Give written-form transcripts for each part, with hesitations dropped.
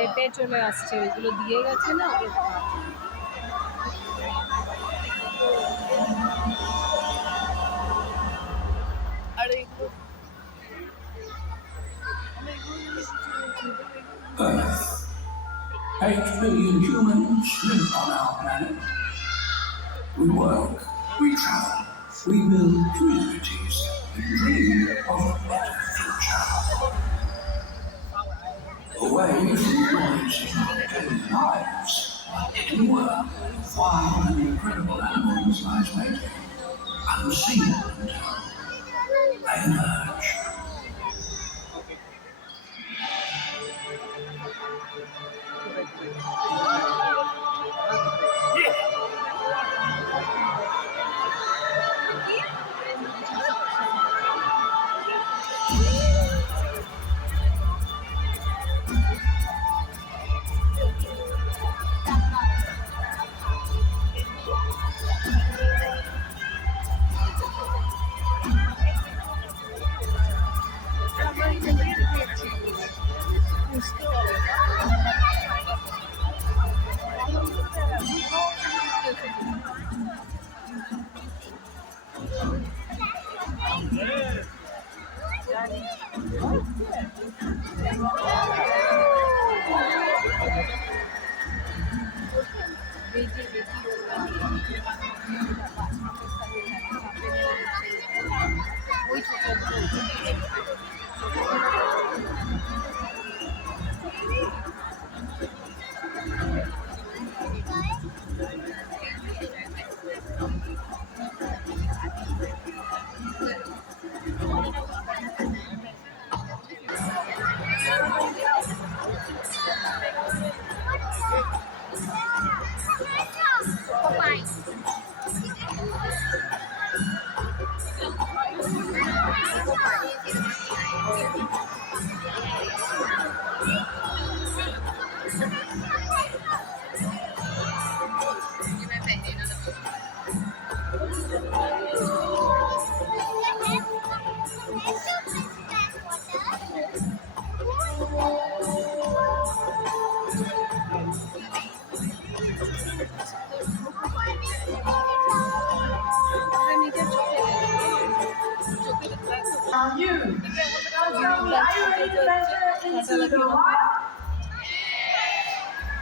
হেঁটে চলে আসছে, ওইগুলো দিয়ে গেছে না ওগুলো আর এগুলো Earth. 8 billion humans live on our planet. We work, we travel, we build communities and dream of a better future. Away from the noise of our daily lives, in a world of wild and incredible animals lies waiting, unseen until they emerge.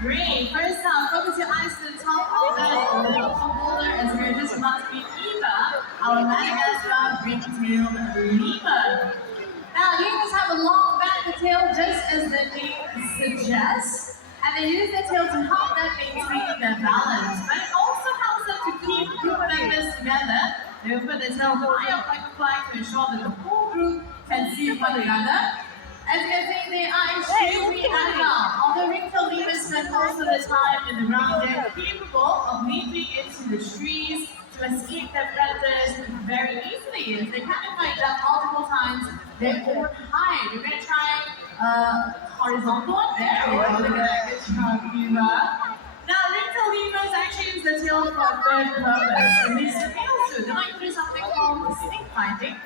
Great. First up, focus your eyes to the top of the welcome folder as we're just about to meet Eva, our Madagascar ring-tailed lemur. Now, lemurs have a long back tail just as the name suggests, and they use their tail to help them maintain their balance, but it also helps them to keep group members together. They will put their tail high up like a flag to ensure that the whole group can see one another. As you can see, they are extremely agile. Although ring-tailed lemurs spend most of the time in the ground, they're capable of leaping into the trees to escape their predators very easily. If they can't find jump multiple times, they won't hide. We're going to try horizontal one. There we go. Look at that. Good job, Eva. Now, ring-tailed lemurs actually use their tail for a good purpose. At least the males do. They like to do something called snake fighting.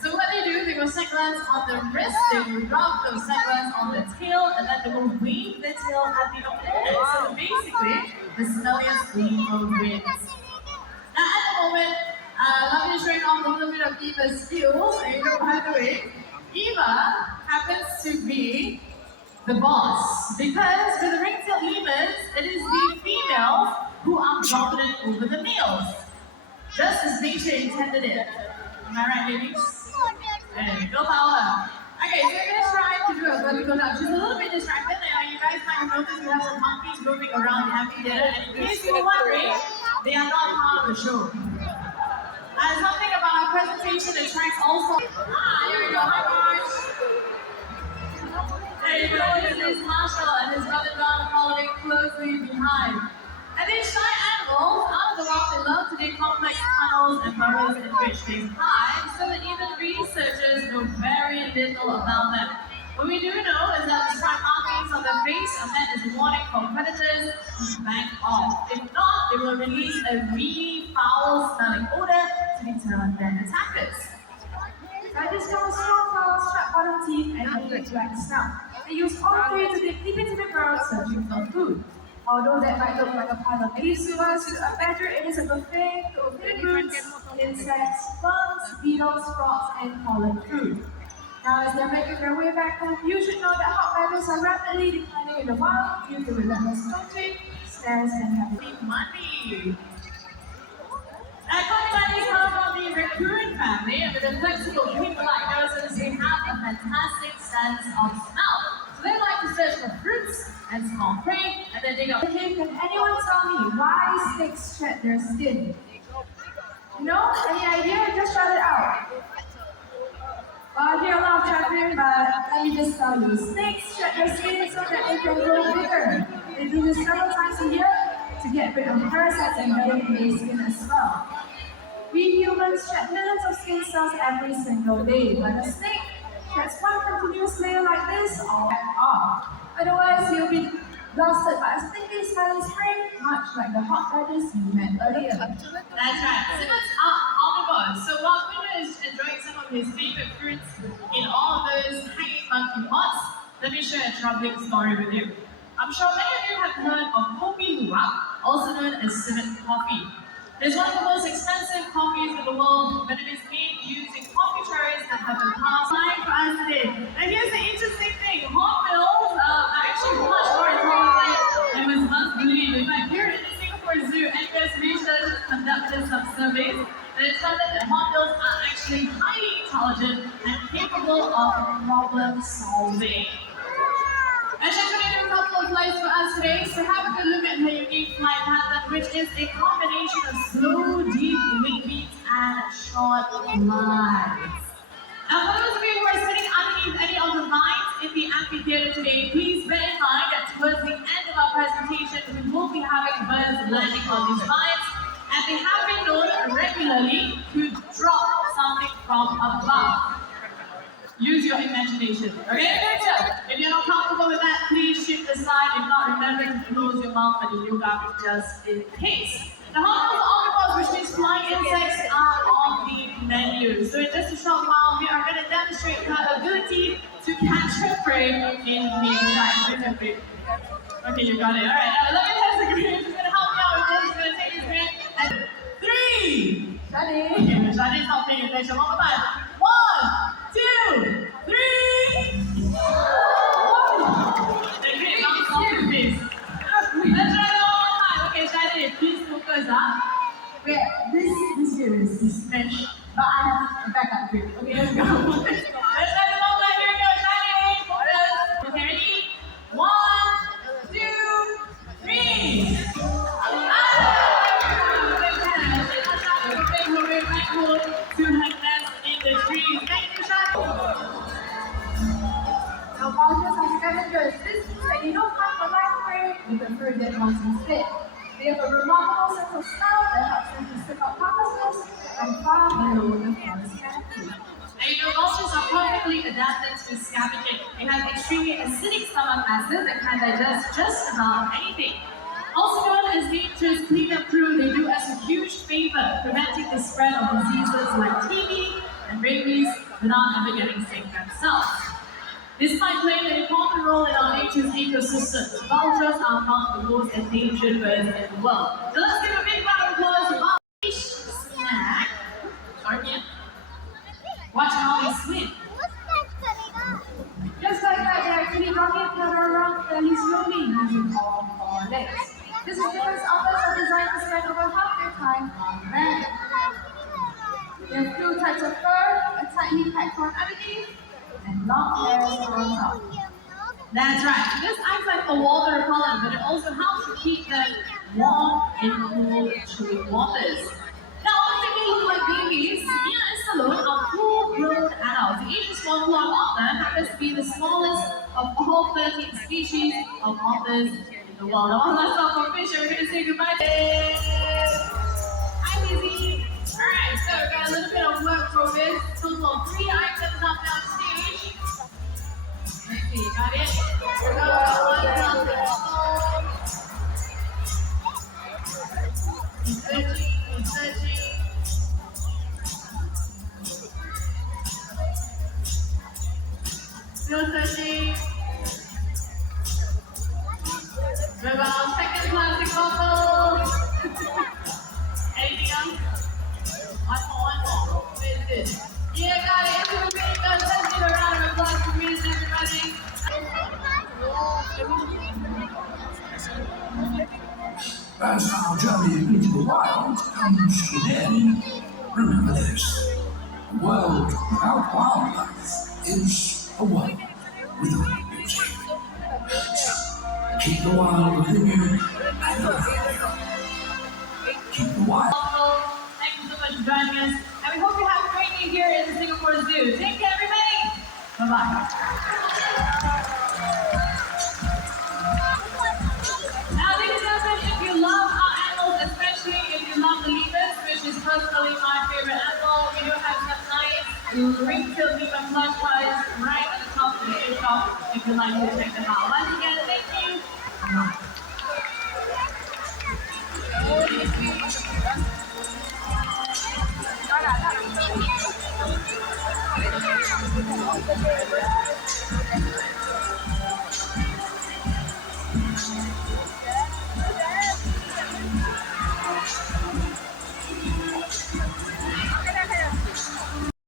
So what they do, they go snake lines on the wrist, they will rub those snake lines on the tail, and then they will wave the tail at the opponent. So basically, the smelliest lemur wins. Now at the moment, let me show you off a little bit of Eva's skills. And by the way, Eva happens to be the boss, because for the ring-tailed lemurs, it is the females who are dominant over the males, just as nature intended it. Am I right, ladies? Hey, go power. Okay, so we're going to try to do a vertical jump. She's a little bit distracted. You guys might have noticed we have some monkeys moving around the amphitheater, and in case you were wondering, they are not part of the show. Something about our presentation attracts also. Here we go. Hi, guys. There you go. This is Marshall and his brother John following closely behind. And these shy animals, out of the rock, they love to dig complex tunnels and burrows in which they hide, so that even researchers know very little about them. What we do know is that the stripe markings on their face are meant as warning for predators to back off. If not, they will release a really foul-smelling odor to deter their attackers. So I just got a strong strap bottom teeth and like snout. They use all three to dig deep into the ground searching for food. Although that might look like a pile of leaves to us, to a badger it is a buffet of hidden roots, insects, bugs, beetles, frogs, and pollen fruit. Now, as they're making their way back home, you should know that hot badgers are rapidly declining in the wild due to relentless poaching, snares, and having money. Coney bunnies come from the raccoon family, and with a flexible pink-like noses, they have a fantastic sense of smell. So they like to search for fruits and small prey, and then dig up. Can anyone tell me why snakes shed their skin? No? Any idea? Just shout it out. Well, I hear a lot of chattering, but let me just tell you, snakes shed their skin so that they can grow bigger. They do this several times a year to get rid of parasites and getting their skin as well. We humans shed millions of skin cells every single day, but a snake sheds one continuous layer like this all off. Otherwise, you'll be blasted by a stinky, smelly spray, much like the hot badgers you met earlier. That's right. Simians are omnivores. So while Quinn is enjoying some of his favorite fruits in all of those hanging monkey pots, let me share a troubling story with you. I'm sure many of you have heard of Kopi Luwak, also known as civet coffee. It's one of the most expensive coffees in the world, but it is made using coffee cherries that have been passed by for us today. And here's the interesting thing, hornbills are actually much more intelligent than was once believed. In fact, here at the Singapore Zoo, NUS researchers conducted some surveys that determined that hornbills are actually highly intelligent and capable of problem solving. And she's going to do a couple of flights for us today, so have a good look at her unique flight pattern, which is a combination of slow, deep wing beats and short glides. Now, for those of you who are sitting underneath any of the vines in the amphitheater today, please bear in mind that towards the end of our presentation, we will be having birds landing on these vines, and they have been known regularly to drop something from above. Use your imagination, okay? So, if you're not comfortable with that, please shift aside. If not, remember to close your mouth when you yoga just in case. The hornbills are omnivores, which means flying insects are on the menu. So in just a short while, we are going to demonstrate her ability to catch her prey in mid-flight. Okay, you got it. All right, now look at Hesagrid. She's going to help me out with this. She's going to take this grant. And 3. Shadi. Okay, Shadi's not paying attention. One more time. 1, 2, 3. Okay, now stop your face. Let's try it one more time. Okay, Shadi, please focus, huh? Wait, this here is mesh, but I have a backup grip. Okay, let's go. Let's try it one more time. Here we go, Shadi. Focus. Okay, ready? 1, 2, 3. To her nest in the trees. Thank you, Shadi. Now, vultures are scavengers. This means that you don't hunt for live prey, you prefer dead ones instead. They have a remarkable sense of smell that helps them to sniff out carcasses from far below the forest canopy. And you know, vultures are perfectly adapted to scavenging. They have extremely acidic stomach acid that can digest just about anything. Also known as nature's cleanup crew, they do us a huge favor, preventing the spread of diseases like TB and rabies without ever getting sick themselves. Despite playing an important role in our nature's ecosystem, vultures are among the most endangered birds in the world. So let's give a big round of applause to our fish snack. Sorry, yeah. Watch how they swim. Just like that, they actually rocket around fairly slowly using all 4 legs. This is because otters are designed to spend over half their time on land. There are 2 types of fur, a tightly packed one underneath, and long hairs on top. That's right. This acts like a water repellent, but it also helps to keep them warm in cool, chilly waters. Now, although they look like babies, Mia and Salone are full-grown adults. The Asian swan-clawed otter happens to be the smallest of all 13 species of otters in the world. Now, one last stop for fish, and we're going to say goodbye. Hi, Lizzie. Alright, so we've got a little bit of work progress. Total of 3 items up on stage. Let's see, got it? We're going to He's searching, he's searching. Still searching. classic bubble. Anything else? One more. What is this? Yeah, got it. Into the video. Let's give a round of applause for music, everybody. As our journey into the wild comes to an end, remember this: a world without wildlife is a world without beauty. So keep the wild within you and around you. Keep the wild. Thank you so much for joining us. And we hope you have a great day here in the Singapore Zoo. Take care, everybody. Bye-bye. Now, ladies and gentlemen, if you love our animals, especially if you love the lemurs, which is personally my favorite animal, we do have some nice ring-tailed lemur plush toys right at the top of the gift shop if you'd like to check them out. Once again, thank you. Đó là